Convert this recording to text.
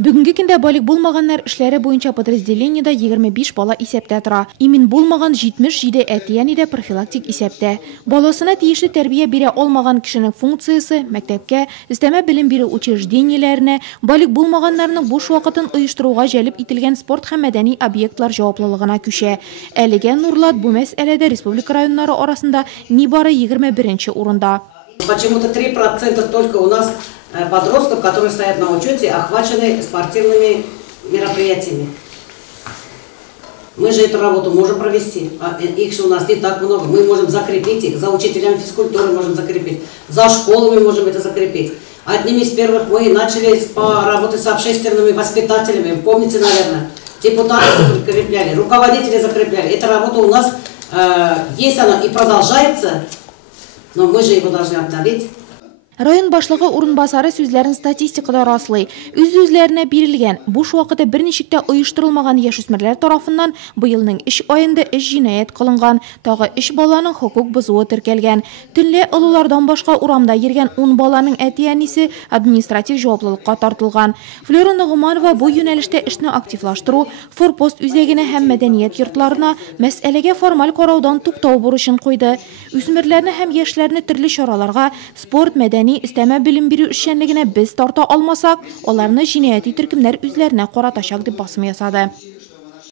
Бүгінгі күндә балик булмаганнар эшләре буенча подразделениеда 25 бала исәптә тора. Имин булмаган 77 әтияне дә профилактик исәптә. Баласына тиешле тәрбия бирә алмаган кешенең функциясе мәктәпкә, өстәмә белем бирү учреждениеләренә, балик булмаганнарның буш вакытын оештыруга җәлеп ителгән спорт һәм мәдәни объектлар җаваплылыгына күчә. Әлегә Нурлат бу мәсьәләдә республика районнары арасында нибары 21-нче урында. Почему-то 3% только у нас подростков, которые стоят на учете, охвачены спортивными мероприятиями. Мы же эту работу можем провести, а их же у нас не так много. Мы можем закрепить их, за учителями физкультуры можем закрепить, за школами можем это закрепить. Одними из первых мы начали работать с общественными воспитателями, помните, наверное, депутаты закрепляли, руководители закрепляли. Эта работа у нас есть, она и продолжается, но мы же его должны обновить. Район башлыгы урынбасары сүзләрен статистикада раслый. Үз-үзләренә бирелгән, буш вакыты берничектә оештырылмаган яшүсмерләр тарафыннан быелның 3 аенда 3 җинаять кылынган, тагы 3 баланың хокук бозуы теркәлгән. Төнлә олылардан башка урамда йөргән 10 баланың әтиянисе административ җаваплылыкка тартылган. Флора Нугманова бу юнәлештә эшне активлаштыру, форпост үзәгенә һәм мәдәният йортларына мәсьәләгә формаль караудан туктау бурычын куйды. Үсмерләрне һәм яшьләрне төрле чараларга, спорт, мәдәни өстәмә белем бирү эшчәнлегенә без тарта алмасак, аларны җинаять төркемнәр үзләренә каратачак дип басым ясады.